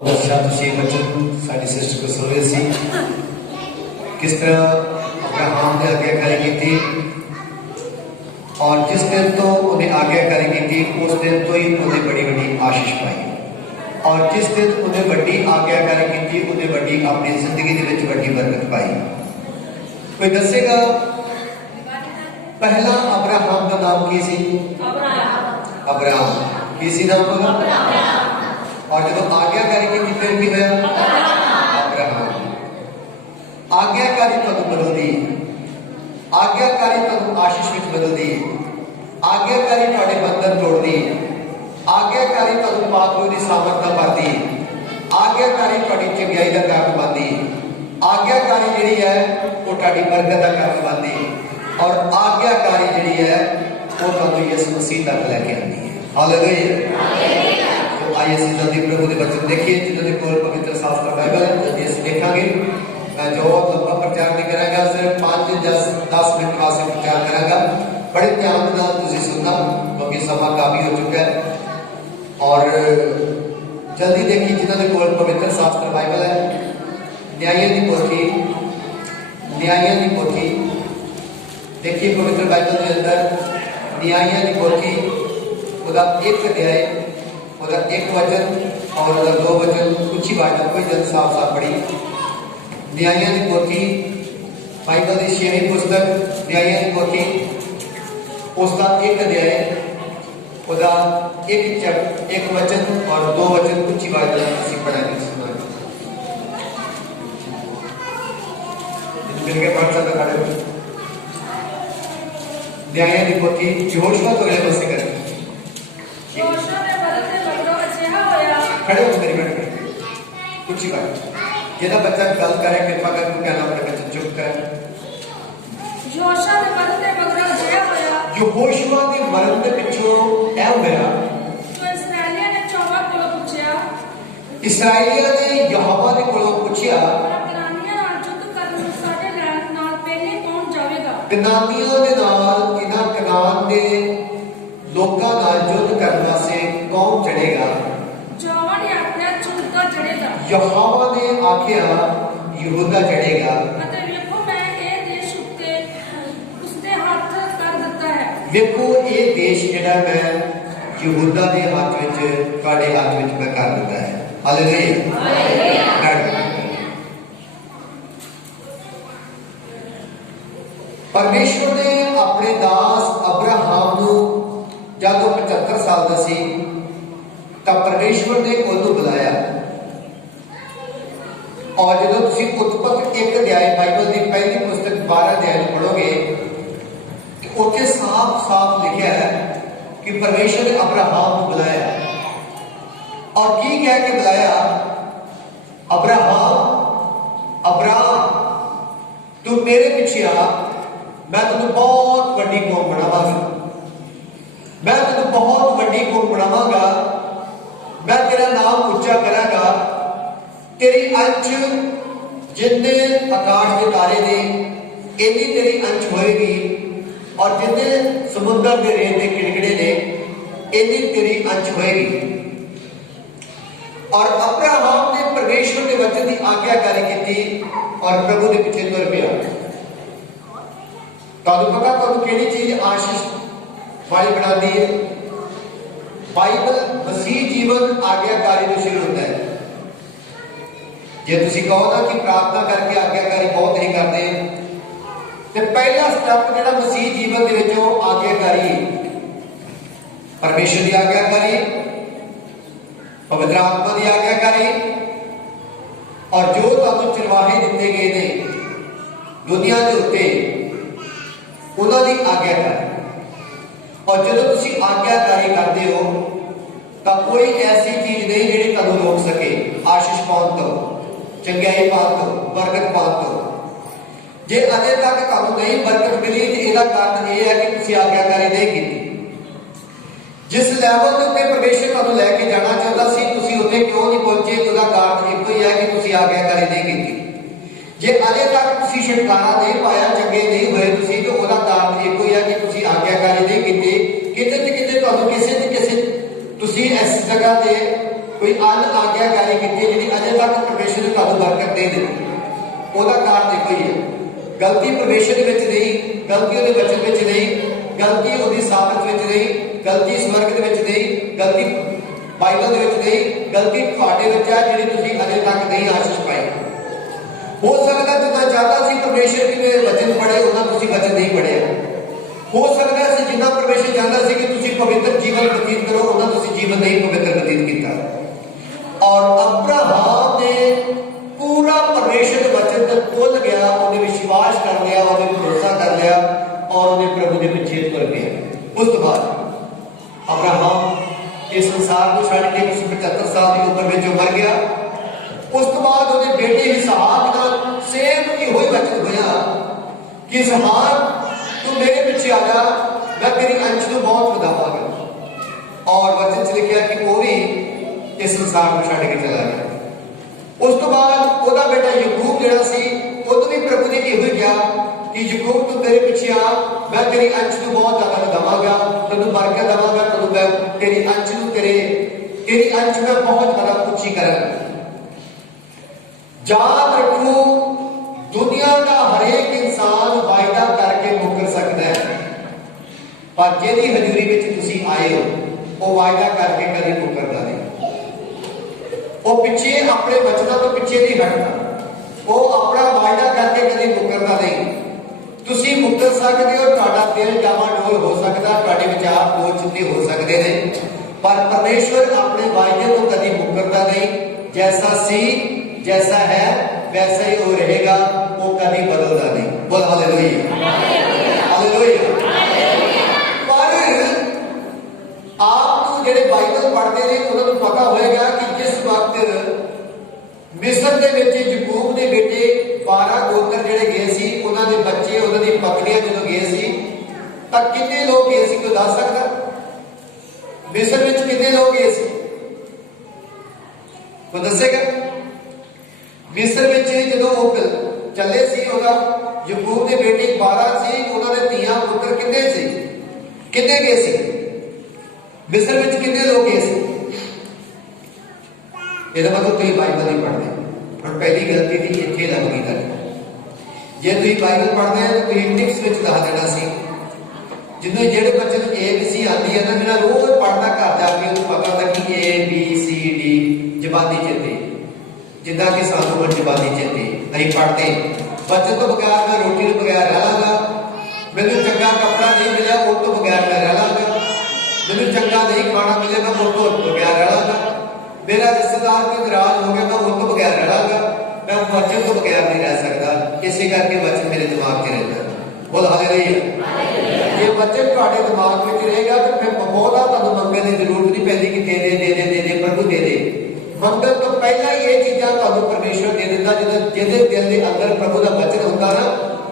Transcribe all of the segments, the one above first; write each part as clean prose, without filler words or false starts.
अच्छा तुसीं बचन साडी सिस्टर को सुन रहे सी किस तरह अब्राहम ने आज्ञाकारी की और जिस दिन तो उन्हें आज्ञाकारी की उस दिन तो ही उन्हें बड़ी बड़ी आशीष पाई और जिस दिन उन्हें बड़ी आज्ञाकारी की उन्हें बड़ी अपनी जिंदगी के बड़ी बरकत पाई। कोई दसेगा पहला अब्राहम का नाम की सी? अब्राहम की सी नाम होगा और जब आज्ञाकारी की फिर भी है अब्राहम। आज्ञाकारी तुहानू बदलदी, आज्ञाकारी तुहानू आशीष विच बदलदी, आज्ञाकारी तुहाडे बंधन तोड़दी, आज्ञाकारी तुहानू पाक रूह दी सामर्थ नाल भरदी, आज्ञाकारी तुहाडी चंगियाई दा कारण बनदी, आज्ञाकारी जिहड़ी है वो तुहाडी बरकत दा कारण बनदी और आज्ञाकारी जिहड़ी है वो तुहानू यीशु मसीह तक लेके आंदी है। हालेलुया। आइए जल्दी प्रभु के वचन देखिए जिन्होंने कोल पवित्र शास्त्र बाइबल है जल्दी से देखेंगे। मैं जो लंबा प्रचार नहीं करांगा, सिर्फ 5-10 मिनट वास्ते प्रचार करांगा। बड़े ध्यान के नाल तुसीं सुनना क्योंकि समय काफी हो चुका है। और जल्दी देखिए जिन्होंने कोल पवित्र शास्त्र बाइबल है, न्यायियों की पोथी, न्यायियों की पोथी देखिए पवित्र बाइबल के अंदर न्यायियों की पोथी उसका एक अध्याय उसका एक वचन और उसका 2 वचन कुछ ही बात कोई जन साफ साफ पढ़ी। न्यायियों की पोथी बाइबल की 6वीं पुस्तक न्यायियों की पोथी उसका एक अध्याय उसका एक वचन और 2 वचन कुछ ही बात पढ़ाएंगे। मिलकर पढ़ सकता खड़े न्यायियों की पोथी यहोशुआ तो गए बस करें खड़े हो मेरी बेटे कुछ ही बात जितना बच्चा गल करे कृपा कर तू कहना अपने बच्चे चुप कर। यहोशुआ के मरण के पिछों ऐ होया तो इस्राएलियों ने यहोवा के कोलों पूछया कनानियों के नाल इन्हां कनान के लोकां नाल युद्ध करने वास्ते कौन चढ़ेगा? यहोवा ने आख्या यहूदा चढ़ेगा। देखो ये देश जिहड़ा मैं यहूदा के हाथ विच तुहाडे हाथ विच मैं कर दिता है। हालेलुया। परमेश्वर ने अपने दास अब्राहम नूं जब वो 75 साल का सी तब परमेश्वर ने उन्होंने बुलाया और जो तुम उत्पत्ति 1 अध्याय बाइबल की पहली पुस्तक 12 अध्याय पढ़ोगे उत्थे साफ साफ लिखा है कि परमेश्वर ने अब्राहम को बुलाया और की कह के बुलाया? अब्राहम अब्राहम तू मेरे पीछे आ, मैं तुझे बहुत बड़ी कौम बनावांगा, मैं तुझे बहुत बड़ी कौम बनावांगा, मैं तेरा नाम ऊंचा करांगा, तेरी अंश जितने आकाश के तारे ने इतनी तेरी अंश होएगी और जितने समुद्र के रेत के किड़किड़े ने इतनी तेरी अंश होएगी। और अब्राहम ने परमेश्वर के वचन की आज्ञाकारी की और प्रभु के पीछे तुर पिया। तुहानू पता तुहानू किहड़ी चीज आशीष वाली बनाती है? बाइबल मसीह जीवन आज्ञाकारी तो शुरू होता है। जे तुसीं कहो ना कि प्रार्थना करके आज्ञाकारी बहुत नहीं करते तो पहला स्टेप जिहड़ा मसीह जीवन दे विच ओह आज्ञाकारी परमेश्वर की आज्ञाकारी, पवित्र आत्मा की आज्ञाकारी और जो तुहानू चरवाहे दिते गए ने दुनिया के उत्ते उन्होंने आज्ञाकारी। और जो तुसीं आज्ञाकारी करते हो तो कोई ऐसी चीज नहीं जिहड़ी तुहानू रोक सके आशीष पाउण तो, चंगियाई पाउण तो, बरकत पाउण तो। जे अजे तक तुहानू नहीं बरकत मिली तो इसका कारण यह है कि तुसीं आज्ञाकारी नहीं की। जिस लैवल के उत्ते परमेश्वर तुहानू लैके जाना चाहता सी तुसीं उत्ते क्यों नहीं पहुंचे? उसका कारण एक ही है कि तुसीं आज्ञाकारी नहीं की। जे अजे तक तुसीं छुटकारा नहीं पाया, चंगे नहीं हुए तुसीं तो उसका कारण एक ही है कि तुसीं आज्ञाकारी नहीं की। किते न किते तुहानू किसी न किसी तुसीं इस जगह ते कोई अन आग्याकारी की जी अजे तक परमेश्वर ने तुहानू बरकत नहीं दी, ਉਹਦਾ ਕਾਰਨ ਇੱਕੋ ਹੀ ਹੈ। गलती परमेश्वर ਦੇ ਵਿੱਚ ਨਹੀਂ, गलती ਉਹਦੇ वचन ਵਿੱਚ नहीं, गलती ਉਹਦੀ ਸਾਬਤ ਵਿੱਚ नहीं, गलती स्वर्ग ਦੇ ਵਿੱਚ नहीं, गलती बाइबल ਦੇ ਵਿੱਚ नहीं, गलती ਤੁਹਾਡੇ ਵਿੱਚ ਹੈ ਜਿਹੜੀ ਤੁਸੀਂ ਅਜੇ ਤੱਕ नहीं आशीष पाई। हो सकता जितना चाहता सी परमेश्वर की वचन पढ़े उतना तुसी वचन नहीं पढ़िया। हो सकता है जितना परमेश्वर चाहता सी कि तुसी पवित्र जीवन व्यतीत करो उतना तुसी जीवन नहीं पवित्र व्यतीत किया। और अब्राहम ने पूरा परमेश्वर के वचन तक तुल गया, उन्हें विश्वास कर लिया, उन्हें भरोसा कर लिया और उन्हें प्रभु के पीछे तुर गया। उस बाद अब्राहम इस संसार को छड़ के 75 साल की उम्र में मर गया। उस तो बाद उन्हें बेटे इसहाक का सेम ही हुई वचन होया कि इसहाक तू मेरे पीछे आ जा, मैं तेरी अंश को बहुत वधावांगा। और वचन से लिखा कि वो भी इस संसार को छड़ के चला गया। उस तो बाद ओदा बेटा याकूब जेड़ा सी उदों भी प्रभु ने यही कहा कि याकूब तू मेरे पीछे आ, मैं तेरी अंश को बहुत ज्यादा वधावांगा, तेनू बरकत देवांगा, तेनू मैं तेरी अंश को तेरी अंश में बहुत ज्यादा ऊंची करांगा। याद रखो दुनिया का हरेक इंसान वायदा करके मुकर सकता है, पर जिहदी हजूरी में तुसी आए हो वो वायदा करके कभी मुकरदा नहीं। वो पिछे अपने वचनों तो पिछे नहीं हटता, वो अपना वायदा करके कभी मुकरदा नहीं। तुसी मुकर सकते हो, तुहाडा दिल डामाडोल हो सकता, तुहाडे विचार बोझ हो सकते हैं, पर परमेश्वर अपने वायदे तो कभी मुकरदा नहीं। जैसा सी जैसा है वैसा ही वो रहेगा, वो कभी बदलता नहीं। बोल हालेलुया, हालेलुया। पर आप तो जेडे बाइबल पढ़ते हैं उन्होंने पता होएगा कि जिस वक्त मिस्र के विच याकूब के बेटे 12 गोत्र जेडे गए सी, उन्होंने बच्चे उन्होंने पत्नियां जो गए सी, तो कितने लोग गए सी? कोई दस सकता? मिस्र विच कितने लोग गए सी? कोई दसेगा? मिस्र विच जो चले सी याकूब के बेटे 12 सी, उन्होंने धीआं पुत्र कितने सी? कितने गए सी? मिस्र विच कितने लोग गए सी? ये मतलब तुम बाइबल नहीं पढ़ते। और पहली गलती थी इतने लग गई गल। जे तुम बाइबल पढ़ते हैं तो तुम टिप्स में दस देना सी, जिन्होंने जेडे बच्चे को ABC आती है ना, मेरा रोज पढ़ना घर जाके उन्हें पता था कि ABCD जबानी चेते, जिदा कि सानू जबानी चेते नहीं पढ़ते। बच्चे तो बगैर मैं रोटी तो बगैर रह लांगा, मैंने चंगा कपड़ा नहीं मिला वो तो बगैर मैं रह लांगा, मैंने चंगा नहीं खाना मिले मैं वो तो बगैर रह लांगा, मेरा रिश्तेदार कोई नाराज हो गया मैं वो तो बगैर रह लांगा, मैं वचन तो बगैर नहीं रह सकता। इसी करके वचन मेरे दिमाग में रहता। बोल हालेलुया। ये वचन तुहाडे दिमाग में रहेगा तो फिर बहुता तुहानू मंगण की जरूरत नहीं पैंदी कि दे दे दे दे दे दे प्रभु दे दे। मंगण तो पहला ये चीज़ां तुहानू परमेश्वर दे दिंदा जिहदे दिल के अंदर प्रभु का वचन हुंदा ना,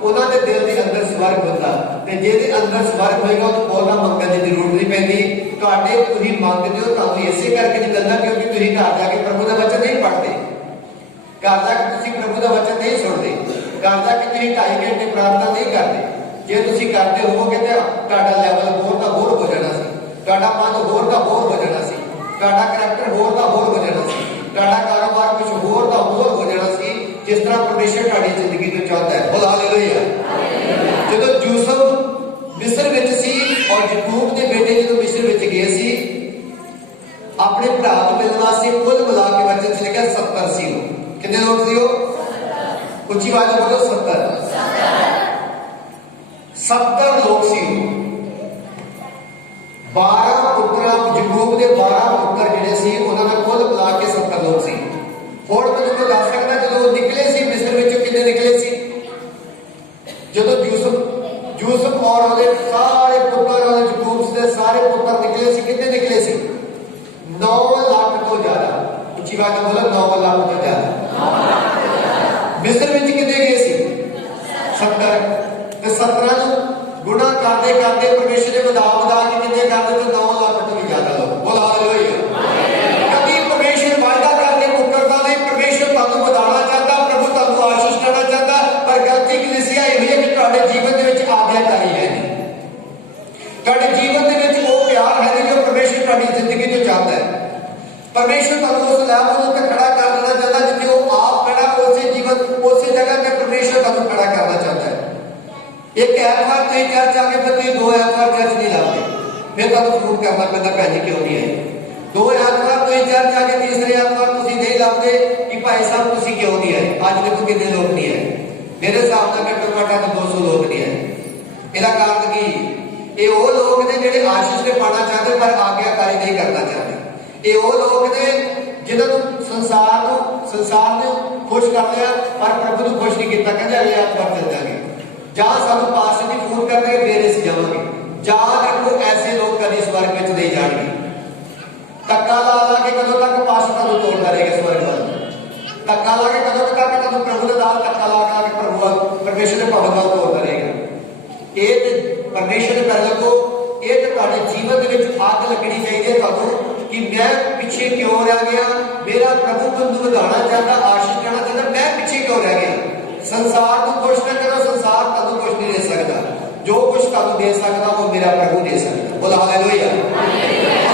उन्हां दे दिल के अंदर स्वर्ग हुंदा, ते जिहदे अंदर स्वर्ग होएगा उहनू बहुता मंगण की जरूरत नहीं पैंदी। तुहाडे तुसीं मंगदे हो तुहानू इसे करके नहीं मिलदा क्योंकि तुसीं घर जाके प्रभु का वचन नहीं पढ़ते, घर जाके तुसीं प्रभु का वचन नहीं सुनते, घर जाके तुसीं 2.5 घंटे प्रार्थना नहीं करते। जे तुसीं करते होवोगे तो तुहाडा लैवल होर दा होर हो जाना सी, तुहाडा मन होर दा होर हो जाना सी, तुहाडा करैक्टर होर दा होर हो जाना सी, तुहाडा कारोबार कुछ होर दा होर हो जाना सी, जिस तरह परमेश्वर तुहाडी जिंदगी तो चाहता है। बोल हालेलुया। जदों यूसुफ मिस्र विच सी और याकूब के बेटे जो मिस्र विच गए सी अपने भरा को मिलने वास्ते, कुल मिला के वचन से लिखा 70 सी। कितने लोग सी? उच्ची आवाज में बोलो 70 लोग सी। 12 पुत्र याकूब के 12 पुत्र जिहड़े सी उन्होंने कुल मिला के 70 लोग सी। और मैं तुहानू दस सकदा जदों निकले सी मिस्र विचों कितने निकले सी? जदों यूसुफ और उसके सारे पुत्र और याकूब के सारे पुत्र निकले सी, कितने निकले सी? 9 लाख तो ज्यादा। उच्ची आवाज में बोलो 9 लाख तो ज्यादा। मिस्र विच कितने गए सी? 70। तो 17 गुणा करते करते परमेश्वर ने बदा के कितने कर दिते? 9 लाख तो भी ज्यादा लोग। बोल हालेलुया। कभी परमेश्वर वायदा करके मुकरदा नहीं, परमेश्वर तुहानू बधाना चाहता, प्रभु तुहानू आशीष देना चाहता, पर गलती कलीसिया ये है कि तुहाडे जीवन दे विच आज्ञाकारी है नहीं, तुहाडे जीवन दे विच वो प्यार है नहीं जो परमेश्वर तुहाडी जिंदगी तो चाहता है। परमेश्वर तुहानू उस लैवल ते खड़ा कर देना चाहता जिथे वो आप खड़ा उसे जीवन उस जगह ते परमेश्वर तुहानू खड़ा करना चाहता है। एक ऐतवार तुसीं चर्च आके फिर तुसीं 2 ऐतवार चर्च नहीं लाते, फिर तुहानू प्रूव करना पैंदा भैन जी क्यों नहीं आए। 2 ऐतवार तुसीं चर्च आके तीसरे ऐतवार तुसीं नहीं लाते कि भाई साहब तुसीं क्यों नहीं आए। अज देखो कितने लोग नहीं आए, मेरे हिसाब से घट्टो घट्ट 200 लोग नहीं आए। इसका कारण की ये वो लोग ने जिहड़े आशीष में पाना चाहते पर आज्ञाकारी नहीं करना चाहते। ये वो लोग ने जिन्होंने संसार ने खुश कर लिया पर प्रभु को खुश नहीं किया। कहते अगले ऐतवार चल जाएंगे जहां सानू पास्टर जी फोन कर देंगे फिर असीं जावांगे। याद रखो ऐसे लोग कभी स्वर्ग में नहीं जाएंगे। धक्का ला ला के कदों तक पास्टर तुहानू तोड़ता रहेगा स्वर्ग वाल, धक्का ला के कदों तक तुहानू प्रभु के नाल धक्का ला के प्रभु परमेश्वर के भवन वाल तोड़ता रहेगा। ये परमेश्वर के पहले को ये तुहाडे जीवन दे विच अग लगनी चाहिए तुहानू कि मैं पीछे क्यों रह गया। मेरा प्रभु बंधु बढ़ाना चाहता, आशीष देना चाहता, मैं पीछे क्यों रह गया। संसार को खुश न करो, संसार तुहानू कुछ नहीं दे सकता। जो कुछ तुहानू दे सकता वो मेरा प्रभु दे सकता। बोला हालेलुया,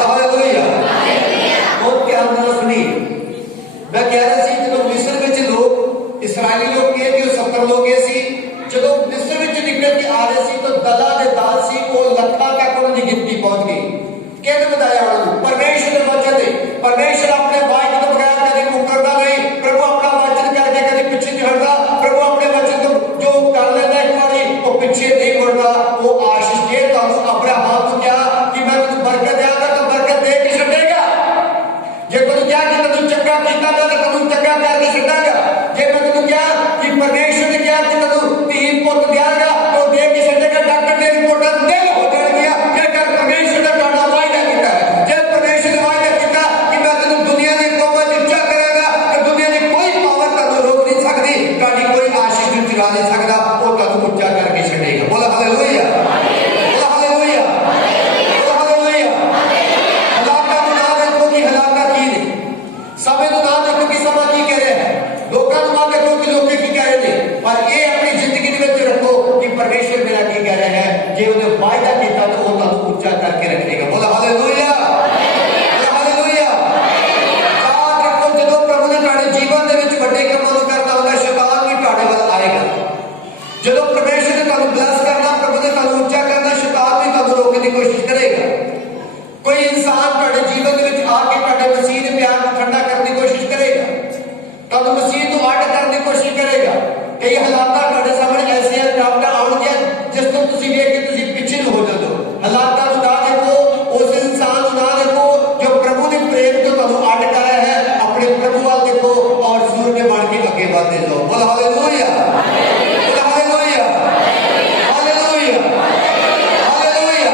हालेलुया। बहुत ध्यान नाल सुनी। मैं कह रहा सी जब मिस्र विच लोग इसराइली लोग के 70 लोग गए सी, जब मिस्र विच निकल के आ रहे सी तो दला दे दाल सी वो लखां तक उनकी गिनती पहुंच गई। कहने बताया परमेश्वर के वचन दे, परमेश्वर अपने वायदे के बगैर कभी मुकरता नहीं। प्रभु अपना वचन करके कभी पीछे नहीं हटता। प्रभु अपने वचन को जो कर लेता एक बारी वो पीछे नहीं मुड़ता। वो आशीष दे तुहानू अब्राहम को क्या कि मैं तुझे बरकत देंगा तो बरकत दे के छड्डेगा। जे तुझे क्या कि तुझे चंगा कीता तो तुझे चंगा करके छड्डेगा। जे मैं तुझे क्या कि परमेश्वर ने क्या कि तुझे 3 पुत्र देगा तो दे के छड्डेगा। डॉक्टर ने रिपोर्ट नहीं हो जाएगी जेकर परमेश्वर ने तुहाडा वायदा कीता है। जे परमेश्वर ने वायदा कीता कि मैं तुझे दुनिया दे कौमां च ऊंचा करांगा तो दुनिया दी कोई पावर तुहानू रोक नहीं सकदी, तुहाडी कोई आशीष नहीं चुरा नहीं सकदा। वो तुहानू ऊंचा करके छड्डेगा। बोला हालेलुया, बोला हालेलुया, बोला हालेलुया। हालात को ना देखो कि हालात की ने, समय को ना देखो कि समा की कह रहे हैं, लोकां को ना देखो कि लोग की कह रहे हैं, पर ये अपनी जिंदगी दे विच रखो कि परमेश्वर मेरा की कह रहे हैं। जे उन्हें वायदा कीता तो वो तुहानू ऊंचा करके रखेगा। बोला हालेलुया, बोला हालेलुया। याद रखो जदों प्रभु ने तुहाडे जीवन दे विच वड्डे कामां नूं करना हुंदा शैतान भी तुहाडे वल आएगा। जदों परमेश्वर ने तुहानू ब्लेस करना, प्रभु ने तुहानू ऊंचा करना, शैतान भी तुहानू रोकने की कोशिश करेगा। कोई इंसान तुहाडे जीवन दे विच आके तुहाडे मसीह दे प्यार नूं ठंडा करने की कोशिश करेगा, तुहानू मसीह तो अड करने की कोशिश करेगा। कई हालात तुहाडे सामने ऐसे रुकावटां आउणगीਆਂ जिस तो तुसीं वेख के तुसीं पिछे न हो जाओ। हालात नूं ना देखो, उस इंसान नूं ना देखो जो प्रभु दे प्रेम तो तुहानू अड कर रहा है। अपने प्रभु वाल देखो और सूर के बन के आगे बढ़ते जाओ। बोला हालेलुया, बोला हालेलुया, हालेलुया, हालेलुया।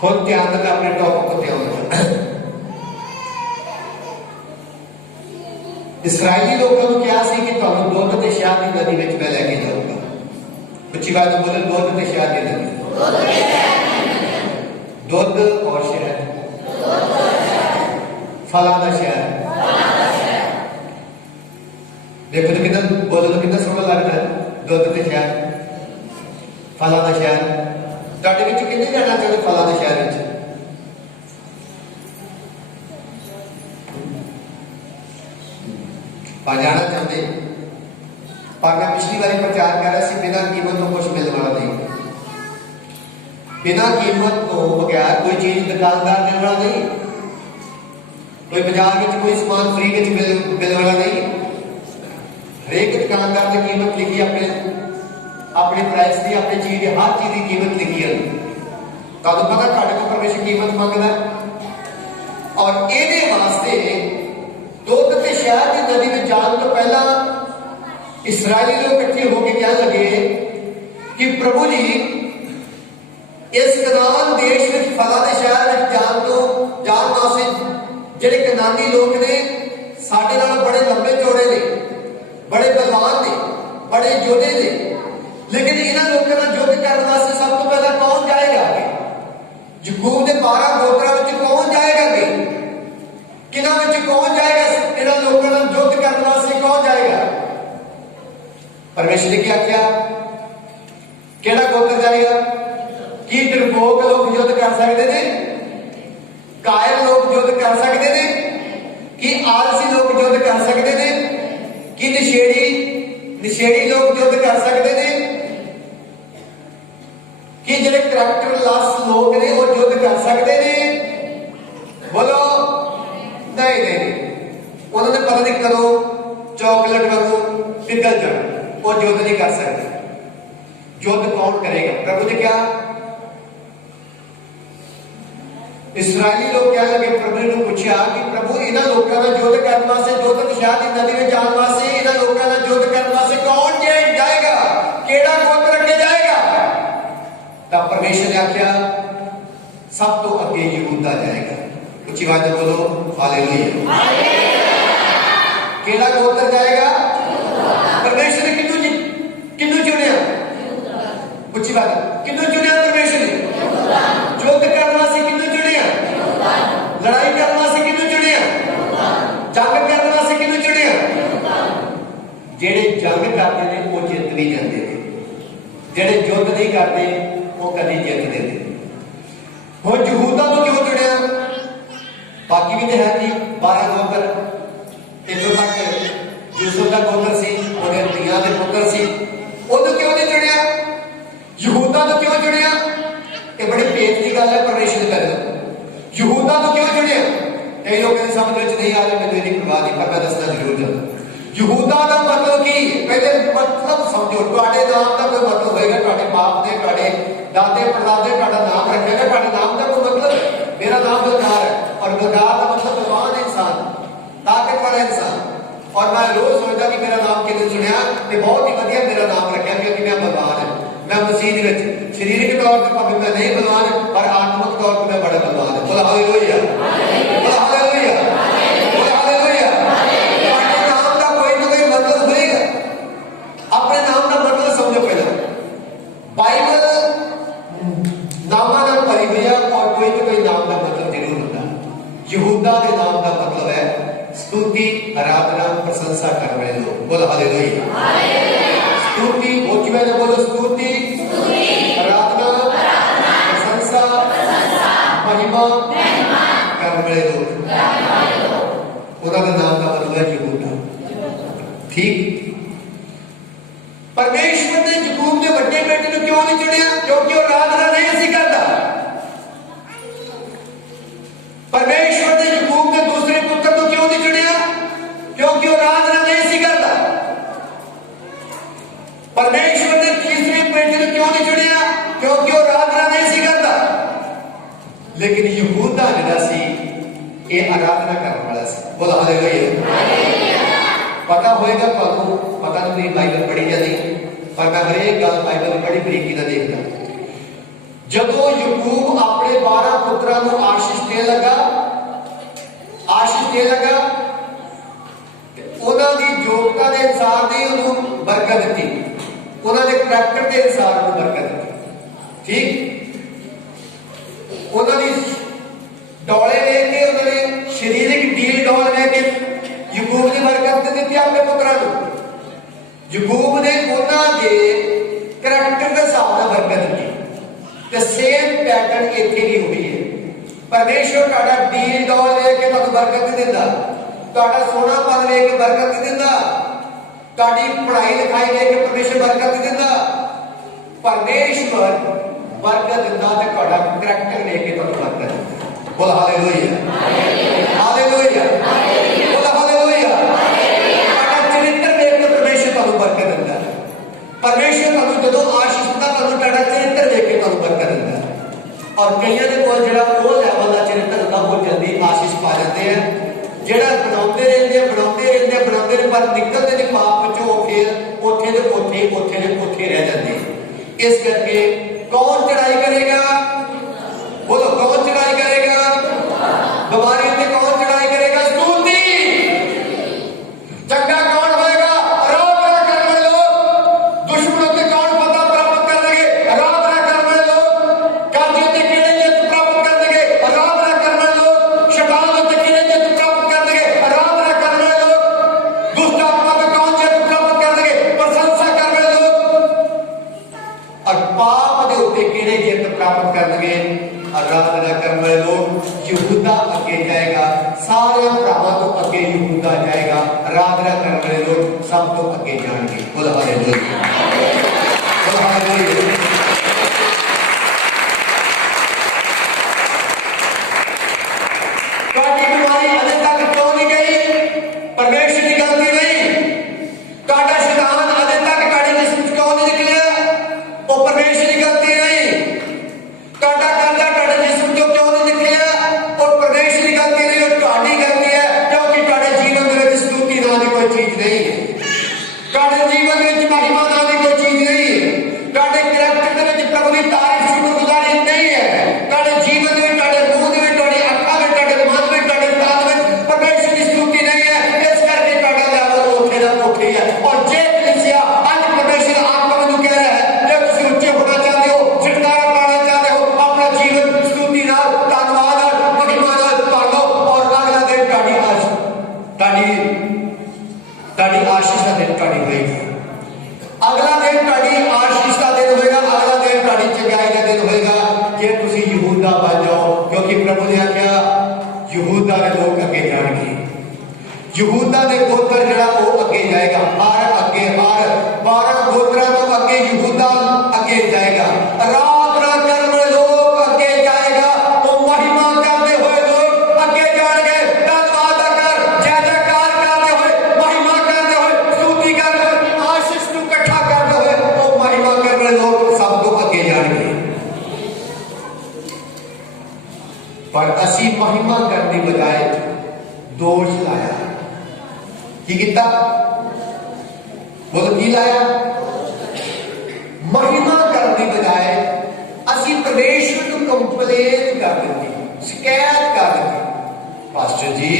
खुद ध्यान देना अपने टॉपिक को ध्यान देना। इसराइली लोगों को क्या सी कि तुहानू दुध ते शहद की नदी में मैं लेके जाऊंगा। कुछ बात बोले दुध ते शहद की नदी, दुध और शहद, फलां दा शहद। देखो तो कितना बोलो तो कितना सोहना लगता है। दुध ते शहद, फलां दा शहद। तुहाडे विच किन्ने जाना चाहते फलां दे शहर विच? जाना चाहते, पर मैं पिछली बार प्रचार कर रहा सी बिना कीमत तो कुछ मिलने वाला नहीं। बिना कीमत तो बगैर कोई चीज दुकानदार देने वाला नहीं। कोई बाजार में कोई सामान फ्री में मिलने वाला नहीं। हरेक दुकानदार ने कीमत लिखी, अपने प्राइस की, अपनी चीज की, हर चीज की कीमत लिखी है। तुहानू पता तुहाडे कोल परमेश्वर कीमत मंगदा है। और इहदे वास्ते दुध ते शहद की नदी में जाने तो पहला इसराइली लोग इकट्ठे होकर कहने लगे कि प्रभु जी इस कनान देश में फलां दे शहर में जान वास्ते जेडे कनानी लोग ने साडे नाल बड़े लंबे चौड़े ने, बड़े बलवान ने, बड़े योद्धे ने, लेकिन इन्हां लोगों नाल युद्ध करने वास्ते सब तो पहला कौन जाएगा? याकूब दे 12 गोत्रां विच कौन जाएगा? किन्हां विच कौन जाएगा? इन्हां लोगों नाल युद्ध करने वास्ते कौन जाएगा? परमेश्वर ने क्या किया? केड़ा गोत्र जाएगा? कि डरपोक लोग युद्ध कर सकते हैं? कायर लोग युद्ध कर सकते हैं? कि आलसी लोग युद्ध कर सकते हैं? कि नशेड़ी लोग युद्ध कर सकते हैं? कि जो करैक्टरलैस लोग ने वो युद्ध कर सकते हैं? बोलो नहीं नहीं, उन्होंने पता नहीं करो चॉकलेट वांगू पिघल जाना, वो युद्ध नहीं कर सकते। युद्ध कौन करेगा? प्रभु ने क्या इस्राएली लोग क्या लगे प्रभु ने पूछा कि प्रभु इन्हां लोकां दा युद्ध करने वास्ते जोतन शाह दी नदी में जाने वास्ते इन्हां लोकां दा युद्ध करने वास्ते कौन जाएगा, केड़ा गोत्र रखे जाएगा? तब परमेश्वर ने आख्या सब तो अगे यहूदा जाएगा। उच्ची आवाज में बोलो हालेलुया। केड़ा गोत्र जाएगा? परमेश्वर ने किन्नू चुनिया? उच्ची बात, किन्नू चुनिया परमेश्वर ने? युद्ध करने वास्ते किन्नू चुनिया? लड़ाई करने वास्ते किन्नू चुनिया? जंग करने वास्ते किन्नू चुनिया? जेड़े जंग करते हैं वो जित भी जाते हैं, जेड़े युद्ध नहीं करते वो कभी जितते नहीं। हुण यहूदा को क्यों चुनिया? बाकी भी तो है कि 12 गोत्र, इथों तक यूसुफ का गोत्र सी, उहदे धीआं दे पुत्र सी, उहनूं क्यों नहीं चुनिया? यहूदा तो क्यों चुनिया? ये बड़ी भेद की गल है परमेश्वर कर। यहूदा तो क्यों चुनिया? कई लोगों की समझ में नहीं आ रहा, मैं तेरी परवाह नहीं, पर मैं दसना जरूर चाहता। यहूदा का मतलब की पहले मतलब समझो, तुहाडे नाम का कोई मतलब होएगा, तुहाडे बाप ने, तुहाडे दादे परदादे तुहाडा नाम रखेगा, तुहाडे नाम का कोई मतलब, मेरा नाम गलगार है, और गलगार का मतलब बलवान इंसान, ताकत वाला इंसान। और मैं रोज सोचता कि मेरा नाम किसने सुनिया, तो बहुत ही वधिया मेरा नाम रखा, क्योंकि मैं बलवान है। मैं मसीह विच शरीरिक तौर पर भावें मैं नहीं बलवान, पर आत्मिक तौर पर मैं बड़ा बलवान है। बोला हालेलुया, बोला हालेलुया, बोला हालेलुया। अपने नाम का कोई ना कोई मतलब होएगा, अपने नाम का मतलब समझो। पहले बाइबल नामा नाल भरी हुई है, और कोई ना कोई नाम का मतलब जरूर होता है। यहूदा के नाम का मतलब है स्तुति, आराधना, प्रशंसा करने वाले लोग। बोला हालेलुया। स्तुति, ऊंची आवाज में बोलो, स्तुति, आराधना, प्रशंसा, महिमा करने वाले लोग, उन्होंने नाम का मतलब है यहूदा। ठीक। परमेश्वर ने याकूब के बड़े बेटे को क्यों नहीं चुनिया? क्योंकि वो आराधना नहीं सी करता। परमेश्वर ने याकूब के दूसरे पुत्र को क्यों नहीं चुनिया? क्योंकि वो आराधना नहीं सी करता। परमेश्वर ने तीसरे बेटे को क्यों नहीं चुनिया? क्योंकि वो आराधना नहीं सी करता। लेकिन यहूदा जिहड़ा सी ये आराधना करने वाला सी। बोला हालेलुया। पता होएगा तुहानूं, पता नहीं बाइबल पढ़ी जाती, पर मैं हरेक गल बाइबल बड़ी बरीकी नाल देखदा। जदों याकूब अपने 12 पुत्रां नूं आशीष देण लगा, उन्हां दी योग्यता के अनुसार नहीं उन्होंने बरकत दी, उन्होंने करैक्टर के अनुसार उन्होंने बरकत दी। ठीक। उन्होंने डोले देख के, उन्होंने शरीरिक डील डोल देख के याकूब ने बरकत दी अपने पुत्रां नूं। याकूब ने उन्होंने करैक्टर के हिसाब नाल बरकत दी। तो सेम पैटर्न इत्थे भी हुई है। परमेश्वर तुहाडा डील डोल देख के तुहानूं बरकत नहीं दिंदा, तुहाडा सोनापन देख के बरकत नहीं दिंदा, तुहाडी पढ़ाई लिखाई देख के परमेश्वर बरकत नहीं दिंदा। परमेश्वर बरकत दिंदा ते तुहाडा करैक्टर देख के तुहानूं बरकत दिंदा। बोला हालेलुया, हालेलुया, बोला हालेलुया। तुहाडा चरित्र देख के परमेश्वर तुहानूं बरकत दिंदा। परमेश्वर तुहानूं जदों आशीष दिंदा, तुहानूं तुहाडा चरित्र देख के तुहानूं बरकत दिंदा। और कईयां दे कोल जिहड़ा वो लेवल दा चरित्र हुंदा, वो जल्दी आशीष पा जाते हैं। ਜਿਹੜਾ ਬਣਾਉਂਦੇ ਰਹਿੰਦੇ ਪਰ ਨਿਕਲਦੇ ਨਹੀਂ ਪਾਪ ਵਿੱਚੋਂ, ਫਿਰ ਉੱਥੇ ਦੇ ਉੱਥੇ ਰਹਿ ਜਾਂਦੇ। ਇਸ ਕਰਕੇ ਕੌਣ ਚੜਾਈ ਕਰੇਗਾ? बोलो कौन चढ़ाई करेगा? बीमारी पे कौन चढ़ाई करेगा? स्तुति। चंगा कौन होएगा? आराधना करने वाले लोग। दुश्मनों से कौन फतह प्राप्त कर लेंगे? आराधना करने वाले लोग। काजी से किने जीत प्राप्त कर लेंगे? आराधना करने वाले लोग। शैतान से किने जीत प्राप्त कर लेंगे? आराधना करने वाले लोग। दुष्ट आत्मा से कौन जीत प्राप्त कर लेंगे? प्रशंसा करने वाले लोग। और पाप के उत्ते किने जीत प्राप्त कर लेंगे? आराधना करने वाले लोग यहूदा अगे जाएगा, सारे भरावां तो अगे यहूदा जाएगा, आराधना करने वाले लोग सब तो अगे जाएंगे। बोल हालेलुया, बोल हालेलुया। काटी बीमारी अजे तक क्यों नहीं गई? परमेश्वर की गलती नहीं। काटा शैतान अजे तक काटे जिस्म क्यों नहीं निकलिया? वो परमेश्वर की गलती नहीं। काटा कर्जा काटे जिस्म क्यों नहीं निकलिया? वो परमेश्वर की गलती नहीं, वो काटी गलती है, क्योंकि काटे जीवन में स्तुति नाम की कोई चीज नहीं है। काटे जीवन में महिमा नाम की कोई चीज नहीं है। काटे करैक्टर में प्रभु की तारीफ शुक्रगुजारी नहीं है। काटे जीवन में, काटे मुंह में, काटे अखा में, काटे मन में, काटे तान में परमेश्वर की स्तुति नहीं है। इस करके काटा लेवल उठे ना उठी है। और जे कलीसिया आज परमेश्वर आत्मा में कह रहा है, जब तुम ऊंचे होना चाहते हो, छुटकारा पाना चाहते हो, अपना जीवन स्तुति नाल, धन्यवाद नाल, महिमा नाल पालो और अगला दिन काटी आशीष का दिन काटी होएगी। अगला दिन काटी आशीष का दिन होएगा, अगला दिन काटी चंगाई का दिन होएगा जे तुसी यहूदा बन जाओ, क्योंकि प्रभु ने आख्या यहूदा के लोग अगे जाएंगे। यहूदा के गोत्र जड़ा वो अगे जाएगा, हर 12 गोत्रा तो अगे यहूदा अगे जाएगा। आराधना करने वाले लोग अगे जाएगा, वो महिमा करते हुए लोग अगे जाएंगे। धन्यवाद कर, जय जयकार करते हुए, महिमा करते हुए, स्तुति करते हुए, आशीष को इकट्ठा करते हुए वो महिमा करने वाले लोग सब तो अगे जाएंगे। पर असी महिमा करने बजाय दोष लाया। की किता? बोलो की लाया? महिमा करने बजाय असी परमेश्वर को कंप्लेन कर देते, शिकायत कर देते। पास्टर जी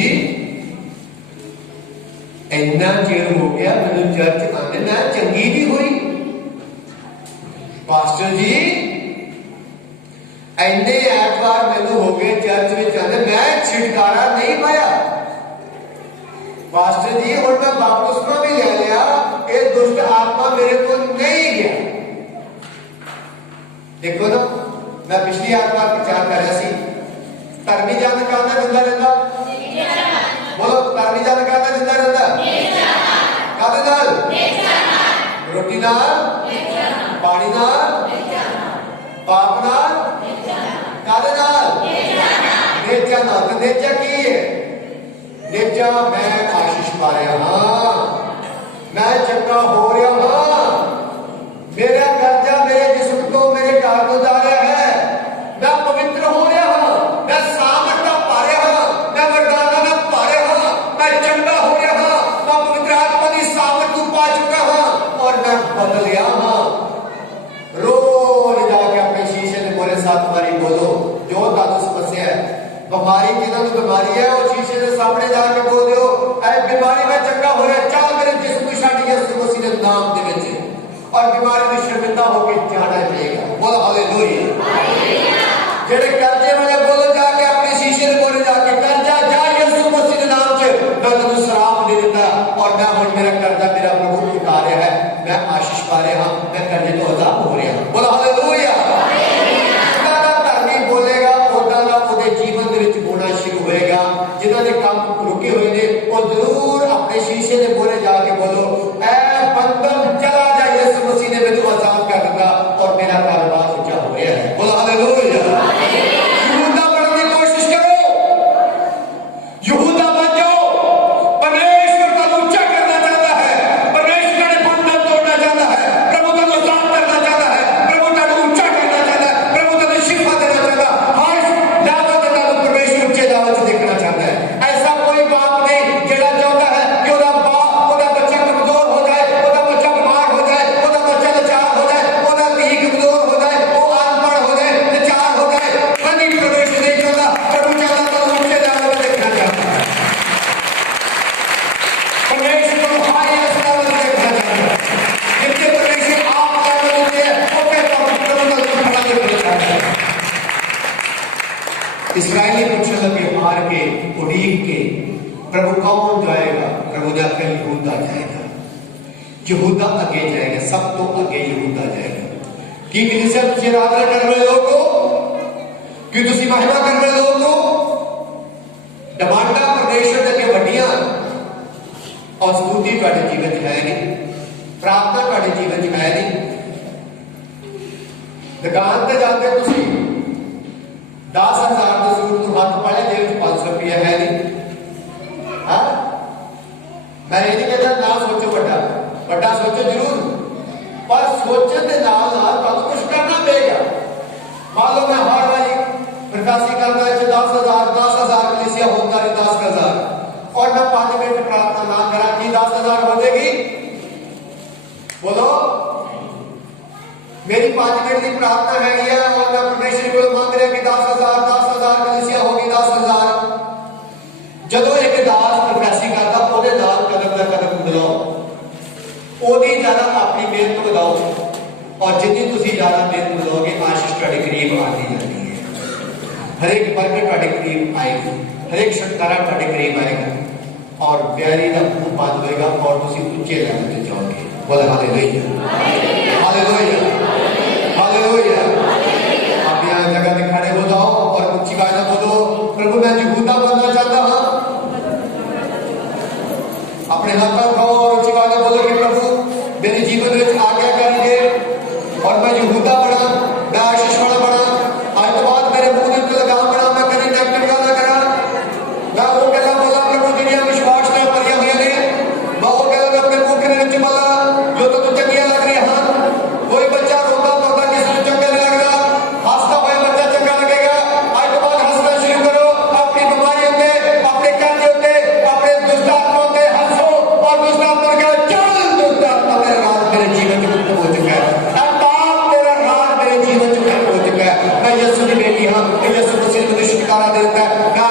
इन्ना चिर हो गया मैंने चर्च आने, मैं चंगी नहीं हुई। पास्टर जी इन्ने ऐतवार मैनू हो गए चर्च में आने, मैं छुटकारा नहीं पाया। पास्टर जी और मैं बपतिस्मा भी ले लिया, ये दुष्ट आत्मा मेरे को नहीं गया। देखो ना, मैं पिछली आत्मा प्रचार कर रहा सी, धर्मी जन कहता जिंदा रहता। बोलो धर्मी जन कहता जिंदा रहता। कादे नाल? रोटी नाल, पानी नाल, पाप नाल, कादे नाल? नेचा नाल। तो नेचा की है? नेचा मैं आशीष पा रहा हाँ, मैं चंगा हो रहा हाँ, मेरा कर्जा मेरे जिस्म को, मेरे घर को उतारा है, मैं पवित्र हो रहा हाँ, मैं सामर्थ्य पा रहा हाँ, मैं वरदाना पा रहा हाँ, मैं चंगा हो रहा हाँ, मैं पवित्र आत्मा की सामर्थ्य पा चुका हाँ और मैं बदल गया हाँ। रोज जाके अपने शीशे में बोले साथ हमारी बोलो जो तानु समस्या है, बीमारी जिन्होंने बीमारी है वो शीशे के सामने जाके बोल दो ऐ बीमारी में चंगा हो रहा है, चल मेरे जिस्म को छड्ड यीशु मसीह के नाम दे विच, और बीमारी में शर्मिंदा होकर जाना चाहिए। बोलो हालेलुया। जेड़े कर्जे वाले बोलो जाके अपने शीशे में बोले जाके कर्जा जा यीशु मसीह के नाम से, मैं तेनू श्राप दे देता और मैं हुण मेरा कर्जा मेरा प्रभु उठा रहा है, मैं आशीष पा रहा, मैं कर्जे तो आजाद हो रहा। बोलो हालेलुया। बोलेगा ओदा जीवन होना शुरू होएगा। जिन्होंने काम रुके हुए ने वो जरूर अपने शीशे में बोले जाके बोलो ऐ बंधन चला जा, यीशु मसीह ने मेरे को आजाद कर दिया और मेरा कारोबार ऊंचा हो गया है। बोलो हालेलुया। यहूदा बनने की कोशिश करो, यहूदा बन जाओ। परमेश्वर का ऊंचा करना चाहता है, परमेश्वर ने बंधन तोड़ना चाहता है, प्रभु का आजाद करना चाहता है, प्रभु का ऊंचा करना चाहता है, प्रभु का शिफा देना चाहता है, हर दावत परमेश्वर ऊंचे दावत से देखना चाहता है। ऐसा कोई बाप नहीं जेड़ा चाहता है कि ओदा बाप ओदा बच्चा कमजोर हो जाए, ओदा बच्चा बीमार हो जाए, ओदा बच्चा लाचार हो जाए, ओदा धी कमजोर हो जाए, वो अनपढ़ हो जाए, लाचार हो जाए। कभी परमेश्वर नहीं चाहता, प्रभु चाहता तो ऊंचे दावत में देखना चाहता है। परमेश्वर को हाई दावत में देखना चाहता है। जिससे परमेश्वर आप दावत देते हैं वो फिर प्रभु का खड़ा करना चाहता है। इस्राएली पूछने लगे हार के उड़ीक के प्रभु कौन जाएगा? प्रभु ने आखिर यहूदा जाएगा, यहूदा आगे जाएगा, सब तो आगे यहूदा जाएगा। कि कलीसिया तुझे आदर कर रहे लोगों, कि तुसी महिमा करने लोग हो डिमांडा परमेश्वर के वड्डियां और स्तुति तुहाडे जीवन च है नहीं, प्रार्थना तुहाडे जीवन च है नहीं। दुकान ते जाते तुसी 10,000 के सूट नूं हथ पाया जेब च 500 रुपया है नहीं। हाँ मैं ये नहीं कहता ना सोचो बड़ा बड़ा सोचो जरूर, पर सोचने के नाल तुहानूं कुछ करना पेगा। मान लो मैं हर वाली प्रकाशी करता है 10,000 कलीसिया होता है 10,000 और मैं 5 मिनट प्रार्थना ना करा कि 10,000 हो जाएगी? बोलो मेरी 5 मिनट की प्रार्थना है और मैं परमेश्वर को मांग रहा कि 10,000 कलीसिया होगी 10,000। जदों एक दास प्रकाशी करता ओदे नाल कदम ना कदम मिलाओ, ओदी ज्यादा अपनी मेहनत लगाओ और जितनी तुसी ज्यादा मेहनत लगाओगे आशीष तुहाडे करीब आती जाती है। हर एक बरकत तुहाडे करीब आएगी, हर एक छुटकारा तुहाडे करीब आएगा और प्यारी का मुंह बंद होएगा और तुसी ऊंचे लेवल पे जाओगे। बोले हालेलुया हालेलुया हालेलुया। आप यहाँ जगह पे खड़े हो जाओ और ऊंची आवाज में बोलो प्रभु मैं यहूदा बनना चाहता हूँ। अपने हाथ पर उठाओ और ऊंची आवाज में बोलो कि प्रभु मेरे जीवन में आज्ञा करिए और मैं यहूदा बना, मैं आशीष वाला बना। आज तो बाद मेरे मुंह में लगाम बना, मैं कभी नेगेटिव गल ना करा। मैं वो गल्ला बोला प्रभु जिन्हें विश्वास ने भरिया हुई ने, मैं वो गल्ला अपने मुंह के नीचे बोला जो तो चंगियां लग रही हैं। कोई बच्चा रोता धोता किसी को चंगा नहीं लग रहा, हंसता हुआ बच्चा चंगा लगेगा। आज तो बाद हंसना शुरू करो, अपनी बीमारियों पे, अपने कर्जे पे, अपने दुष्ट आत्माओं पे हंसो और दुष्ट आत्मा का चल दुष्ट आत्मा मेरा राज मेरे जीवन में खत्म हो चुका है। अब तेरा राज मेरे जीवन में खत्म हो चुका है। मैं यीशु की बेटी हूं, मैं यीशु मसीह को छुटकारा देता है। मैं